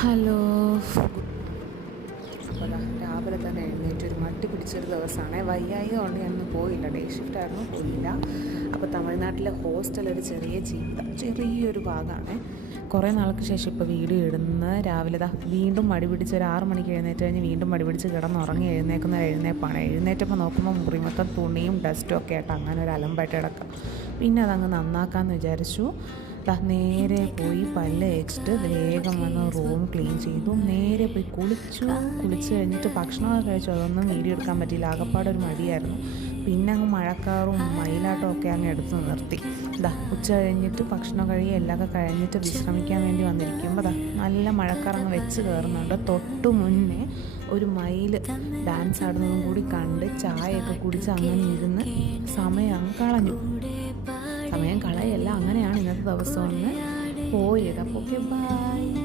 Hello. അപ്പോൾ രാവിലെ തന്നെ എഴുന്നേറ്റ് ഒരു മട്ടി പിടിച്ചൊരു ദിവസമാണ്. വയ്യായിക കൊണ്ട് ഞാൻ പോയില്ല. ഡേ ഷിഫ്റ്റ് ആയിരുന്നു പോയില്ല. അപ്പോൾ തമിഴ്നാട്ടിലെ ഹോസ്റ്റലൊരു ചെറിയ ജീവിതം ചെറിയൊരു ഭാഗമാണ് കുറേ നാൾക്ക് ശേഷം ഇപ്പോൾ വീട് ഇടുന്ന രാവിലെ ദാ വീണ്ടും മടി പിടിച്ച് ഒരു ആറ് മണിക്ക് എഴുന്നേറ്റ് കഴിഞ്ഞ് വീണ്ടും മടി പിടിച്ച് കിടന്നുറങ്ങി എഴുന്നേക്കുന്ന എഴുന്നേപ്പാണ്. എഴുന്നേറ്റപ്പോൾ നോക്കുമ്പോൾ മുറി മൊത്തം തുണിയും ഡസ്റ്റും ഒക്കെ ആയിട്ട് അങ്ങനെ ഒരു അലമ്പായിട്ട് കിടക്കാം. പിന്നെ അതങ്ങ് നന്നാക്കാമെന്ന് വിചാരിച്ചു. നേരെ പോയി പല്ല് തേച്ചിട്ട് വേഗം വന്ന് റൂം ക്ലീൻ ചെയ്തു. നേരെ പോയി കുളിച്ചു. കുളിച്ച് കഴിഞ്ഞിട്ട് ഭക്ഷണമൊക്കെ കഴിച്ചു. അതൊന്നും വീഡിയോ എടുക്കാൻ പറ്റിയില്ല. ആകപ്പാടെ ഒരു മടിയായിരുന്നു. പിന്നെ അങ്ങ് മഴക്കാറും മയിലാട്ടം ഒക്കെ അങ്ങ് എടുത്ത് നിർത്തി. ദാ ഉച്ച കഴിഞ്ഞിട്ട് ഭക്ഷണം കഴിയുക എല്ലാം കഴിഞ്ഞിട്ട് വിശ്രമിക്കാൻ വേണ്ടി വന്നിരിക്കുമ്പോൾ ദാ നല്ല മഴക്കാറങ്ങ് വെച്ച് കയറുന്നുണ്ട്. തൊട്ട് മുന്നേ ഒരു മയിൽ ഡാൻസ് ആടുന്നതും കൂടി കണ്ട് ചായയൊക്കെ കുടിച്ച് അങ്ങനെ ഇരുന്ന് സമയം അങ്ങ് കളഞ്ഞു. ദിവസം പോയത് അപ്പോൾ ഓക്കെ ബൈ